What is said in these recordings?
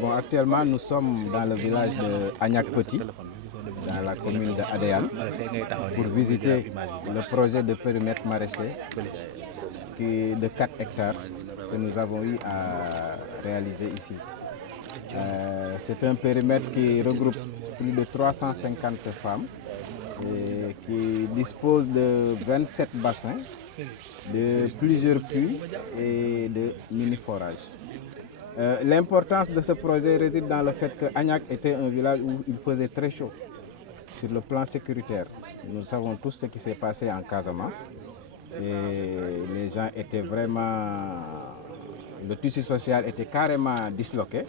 Bon, actuellement, nous sommes dans le village de Agnac-Petit, dans la commune de Adéane, pour visiter le projet de périmètre maraîcher de 4 hectares que nous avons eu à réaliser ici. C'est un périmètre qui regroupe plus de 350 femmes et qui dispose de 27 bassins, de plusieurs puits et de mini-forages. L'importance de ce projet réside dans le fait que Agnac était un village où il faisait très chaud sur le plan sécuritaire. Nous savons tous ce qui s'est passé en Casamance et les gens étaient vraiment... Le tissu social était carrément disloqué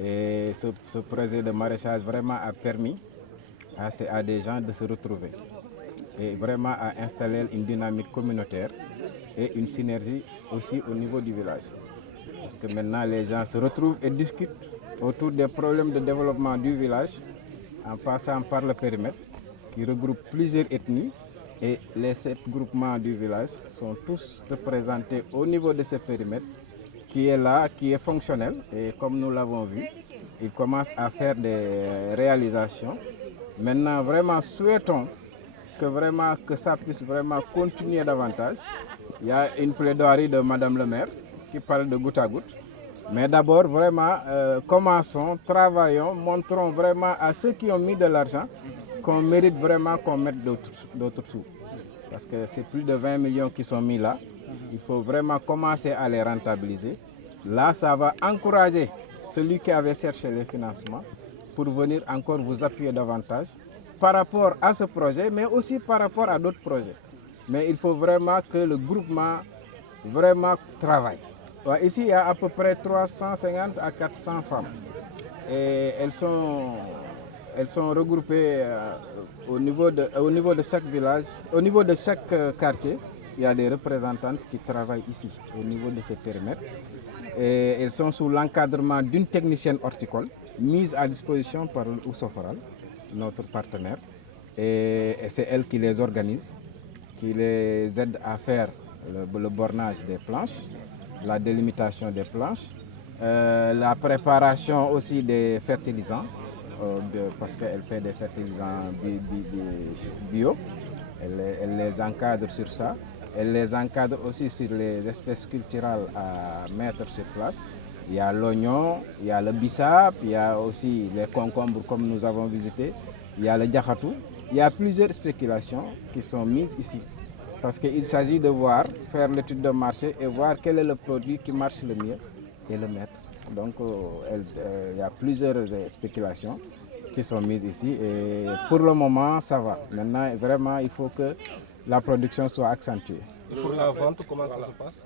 et ce projet de maraîchage vraiment a permis à des gens de se retrouver et vraiment à installer une dynamique communautaire et une synergie aussi au niveau du village. Parce que maintenant les gens se retrouvent et discutent autour des problèmes de développement du village en passant par le périmètre qui regroupe plusieurs ethnies et les 7 groupements du village sont tous représentés au niveau de ce périmètre qui est là, qui est fonctionnel et comme nous l'avons vu, il commence à faire des réalisations. Maintenant vraiment souhaitons que ça puisse vraiment continuer davantage. Il y a une plaidoirie de Madame le maire qui parle de goutte à goutte. Mais d'abord, vraiment, commençons, travaillons, montrons vraiment à ceux qui ont mis de l'argent qu'on mérite vraiment qu'on mette d'autres sous. Parce que c'est plus de 20 millions qui sont mis là. Il faut vraiment commencer à les rentabiliser. Là, ça va encourager celui qui avait cherché les financements pour venir encore vous appuyer davantage par rapport à ce projet, mais aussi par rapport à d'autres projets. Mais il faut vraiment que le groupement vraiment travaille. Ici, il y a à peu près 350 à 400 femmes. Et elles sont regroupées au niveau de chaque village, au niveau de chaque quartier. Il y a des représentantes qui travaillent ici, au niveau de ces périmètres. Et elles sont sous l'encadrement d'une technicienne horticole mise à disposition par l'Oussoforal, notre partenaire. Et c'est elle qui les organise, qui les aide à faire le bornage des planches, la délimitation des planches, la préparation aussi des fertilisants, parce qu'elle fait des fertilisants bio. Elle les encadre sur ça. Elle les encadre aussi sur les espèces culturelles à mettre sur place. Il y a l'oignon, il y a le bissap, il y a aussi les concombres comme nous avons visité, il y a le diakhatou. Il y a plusieurs spéculations qui sont mises ici. Parce qu'il s'agit de faire l'étude de marché et voir quel est le produit qui marche le mieux et le mettre. Donc il y a plusieurs spéculations qui sont mises ici et pour le moment ça va. Maintenant vraiment il faut que la production soit accentuée. Et pour la vente, comment ça se passe?